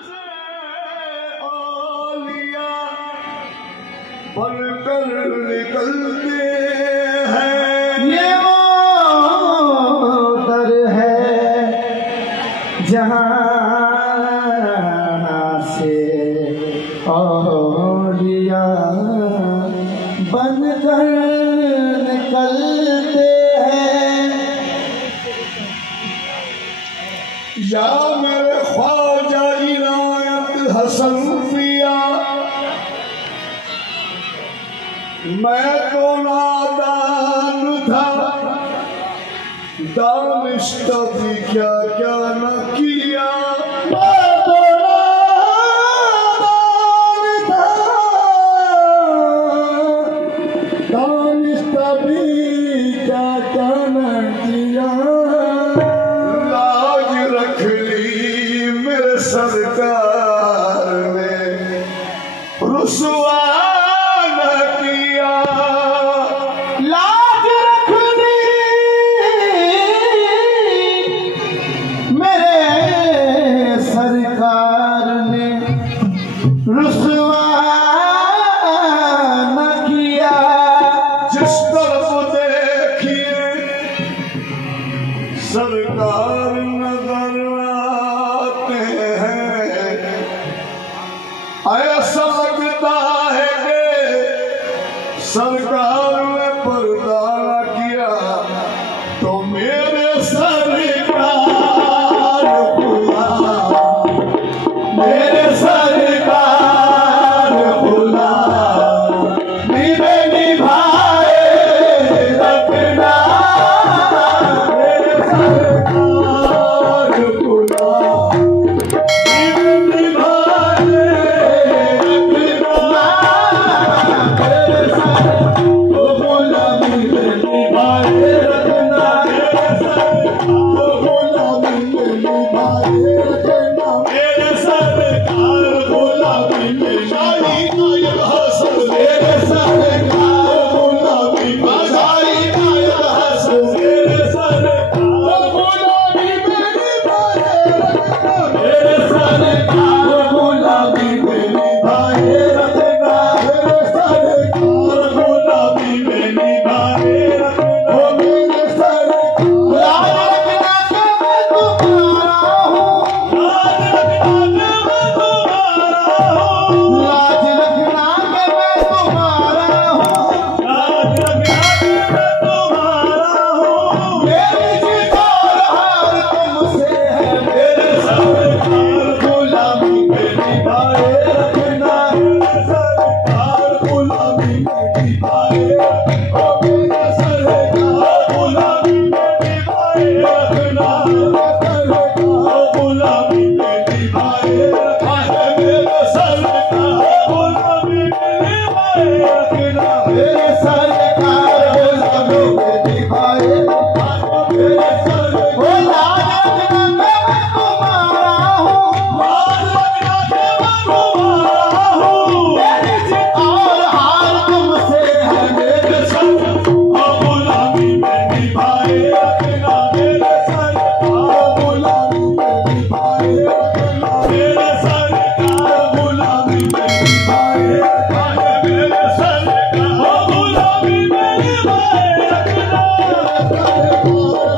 से औलिया बनकर निकलते हैं। ये वो दर है जहाँ से औलिया बनकर निकलते हैं। या मेरे ख्वाजा इनायत हसन पिया, मैं तो नादान था, दानिश्त भी क्या क्या न किया। मैं तो नादान था, दानिश्त भी क्या क्या न किया। लाज रख ली मेरे सरकार ने, रुसवा न किया। लाज रख ली मेरे सरकार ने, रुसवा न किया। जिस तरफ देखिए सरकार नजर आते हैं, ऐसा लगता है कि सरकार ने पर्दा किया तो मेरे सरकार खुला, मेरे सरकार खुला निभे निभाए रखना, मेरे सरकार खुला निभे निभाए रखना, मेरे सरकार खुला निभे निभाए रखना, मेरे सरकार खुला निभे निभाए रखना, मेरे सरकार खुला निभे शाही नायक हसन, मेरे सरकार खुला निभे शाही नायक हसन, मेरे सरकार खुला निभे निभाए रखना, मेरे सरकार खुला निभे निभाए रखना, मेरे सरकार खुला निभे निभाए रखना, मेरे सरकार लाज रखना कि मैं तुम्हारा हूँ, लाज रखना कि मैं तुम्हारा हूँ, लाज रखना कि मैं तुम्हारा हूँ। लाज रखना कि मैं तुम्हारा हूँ, मेरी जीत और हार तुमसे है, मेरे सरकार गुलामी में निभाए रखना, मेरे सरकार गुलामी में निभाए रखना, मेरे सरकार गुलामी में निभाए रखना, मेरे सरकार गुलामी में निभाए रखना, मेरे सरकार गुलामी में निभाए रखना, मेरे सरकार गुलामी में निभाए रखना। मेरे सरकार ओ लाज रखना कि मैं तुम्हारा हूँ, लाज रखना कि मैं तुम्हारा हूँ, मेरी जीत और हार तुमसे है, मेरे गुलामी में निभाए रखना, मेरे सरकार गुलामी में निभाए रखना, मेरे सरकार गुलामी में निभाए रखना, मेरे सरकार गुलामी में निभाए रखना,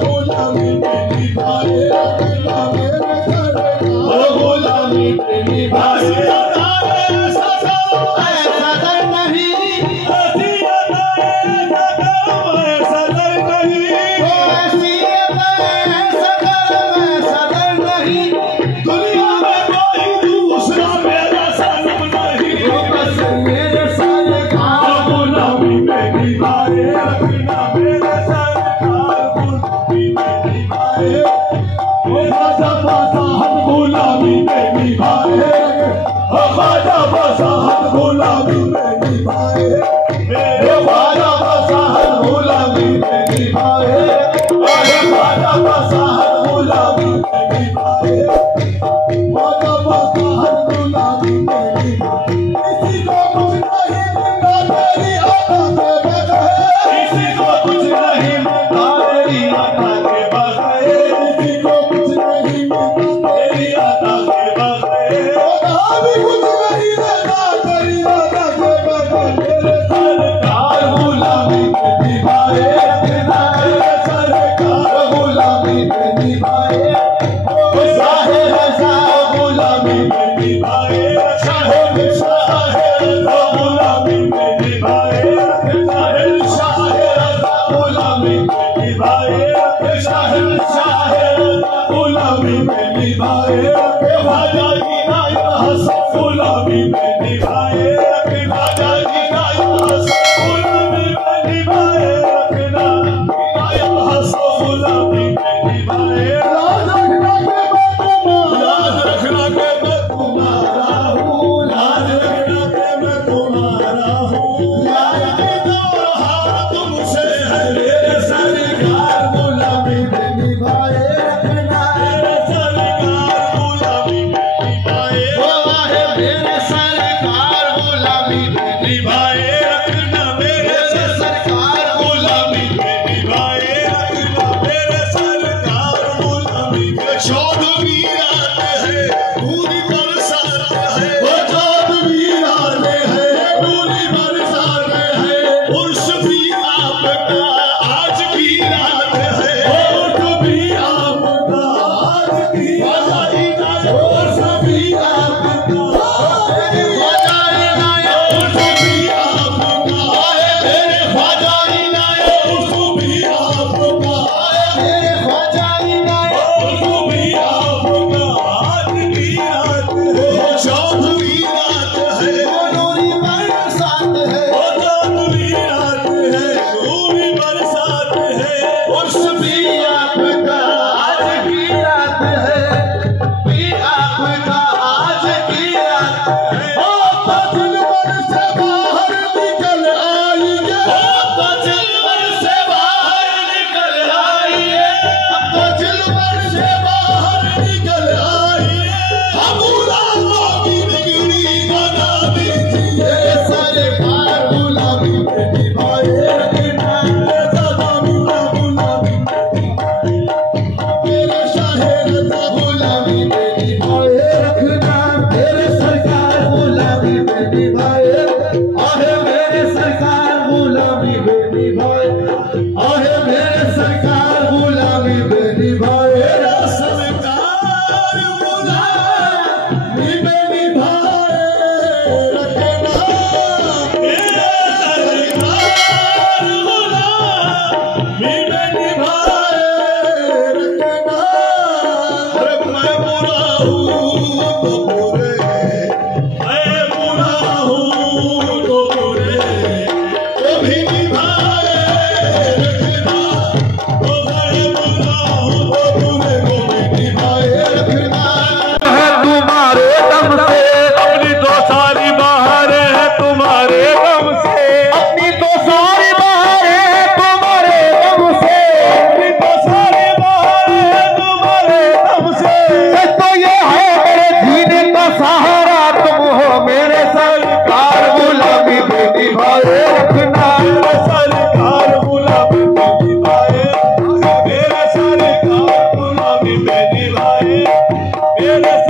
गुलामी में निभाए रखना, मेरे सरकार गुलामी में निभाए रखना। ऐसा दर नहीं, ऐसी ऐसी ऐसा कर्म ऐसा दर नहीं, दुनिया में कोई दूसरा मेरा सनम नहीं, बस मेरे सरकार गुलामी में निभाए रखना, मेरे सरकार गुलामी में निभाए, ख्वाजा फसाहत गुलामी में निभाए, ख्वाजा फसाहत गुलामी में निभाए, मेरे ख्वाजा फसाहत गुलामी में निभाए, मेरे ख्वाजा फसाहत गुलामी में निभाए, ख्वाजा फसाहत गुलामी में निभाए। किसी को कुछ नहीं मिलता तेरी अता के बगैर, किसी को कुछ नहीं मिलता तेरी अता के बगैर, किसी को कुछ नहीं मिलता तेरी अता के बगैर,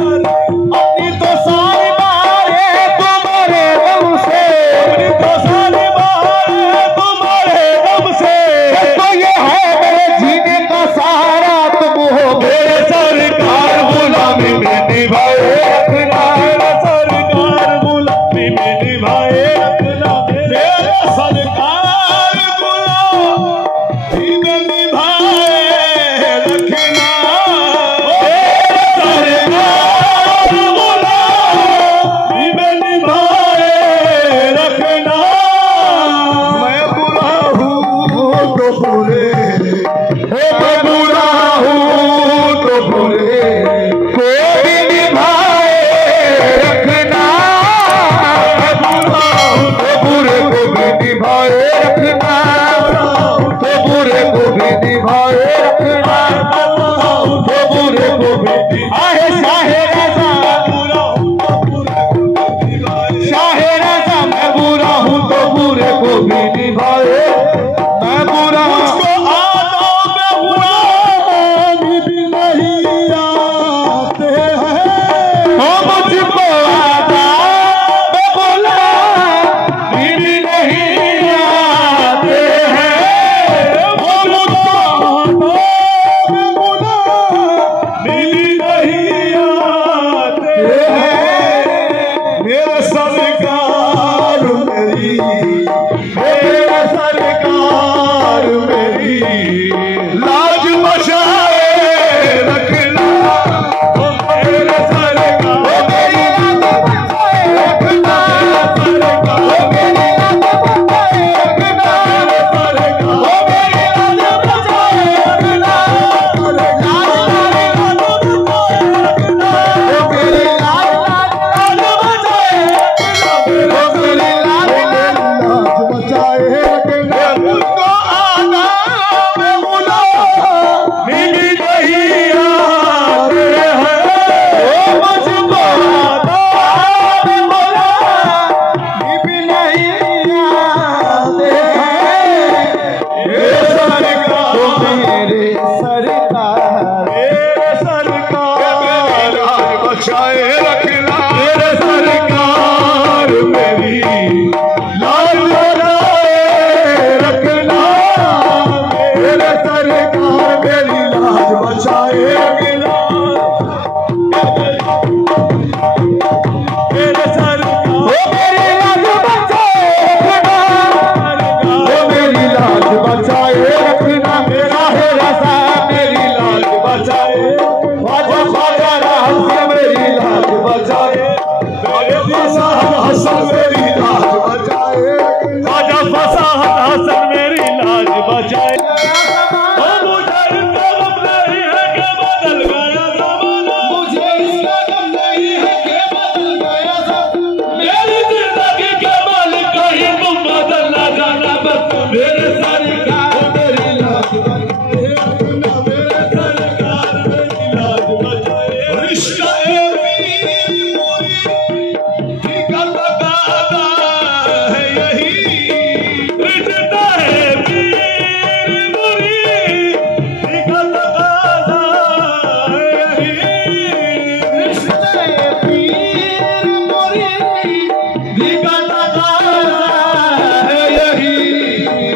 अपनी तो सारी बारे तुम्हारे दम से, अपनी तो सारी बारे तुम्हारे दम से, तो ये है मेरे जीने का सहारा तुम हो मेरे सरकार गुलामी में निभाए रखना, मेरे सरकार गुलामी में निभाए रखना, मेरे सरकार गुलामी में निभाए रखना, मेरे सरकार गुलामी में निभाए रखना। मैं बुरा हूँ तो बुरे, मैं बुरा हूँ तो बुरे को भी निभाए रखना, मैं बुरा हूँ तो बुरे को भी निभाए रखना, तो बुरे को भी निभाए रखना, तो बुरे को भी आहे शाहे राजा, शाहे राजा मैं बुरा हूँ तो बुरे को भी निभाए, मैं बुरा मुझको आदों में गुलाम भी नहीं आते हैं, मुझको आदाब गुलाम भी नहीं आते हैं, मुझको आदों में गुलाम भी नहीं आते हैं। मेरे सरकार मेरी, मेरे सरकार मेरी लाज बचाए रखना, मेरे सरकार मेरी लाज बचाए रखना, सरकार मेरी लाज बचाए रखना, मेरी लाज बचाए रखना, मेरी लाज बचाए रखना, मुझको आना में गुलाम भी नहीं आते हैं, मुझको आना में गुलाम भी नहीं आते हैं। मेरे सरकार मेरे सरकार मेरे सरकार बचाए रखना, मेरे सरकार मेरी लाज बचाए रखना, मेरे सरकार मेरी लाज बचाए रखना, मेरे सरकार मेरी लाज बचाए रखना, मेरी लाज बचाए रखना, मेरा है रसा मेरी लाज बचाए, ख्वाजा ख्वाजा रहस्य मेरी लाज बचाए, मेरे फसाहत हसन मेरी लाज बचाए, ख्वाजा फसाहत हसन मेरी लाज बचाए। मुझे इसका गम नहीं है कि बदल गया ज़माना, मुझे इसका गम नहीं है कि बदल गया ज़माना, मेरी जिंदगी के मालिक कहीं तुम बदल ना जाना, बस मेरे सरकार मेरी लाज बचाए रखना, मेरे सरकार मेरी लाज बचाए। रिश्ता ए पीर मुरीद का तकाज़ा है यही, रिश्ता ए पीर मुरीद का तकाज़ा है यही, रिश्ते पीर मुरीद का तकाज़ा है यही।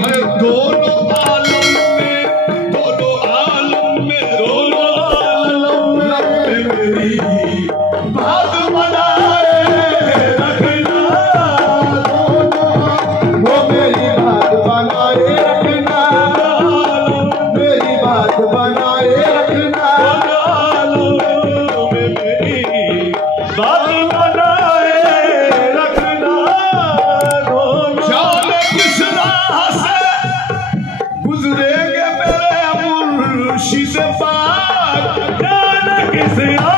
मैं दोनों आलम में, दोनों आलम में, दोनों आलम में मेरी बात बनाए रखना, वो मेरी बात बनाए रखना, मेरी बात बनाए रखना, दोनों आलम में मेरी बात बनाए रखना, दोनों जाने किस राह से गुजरेंगे मेरे मुर्शिद पाक, जाने किस राह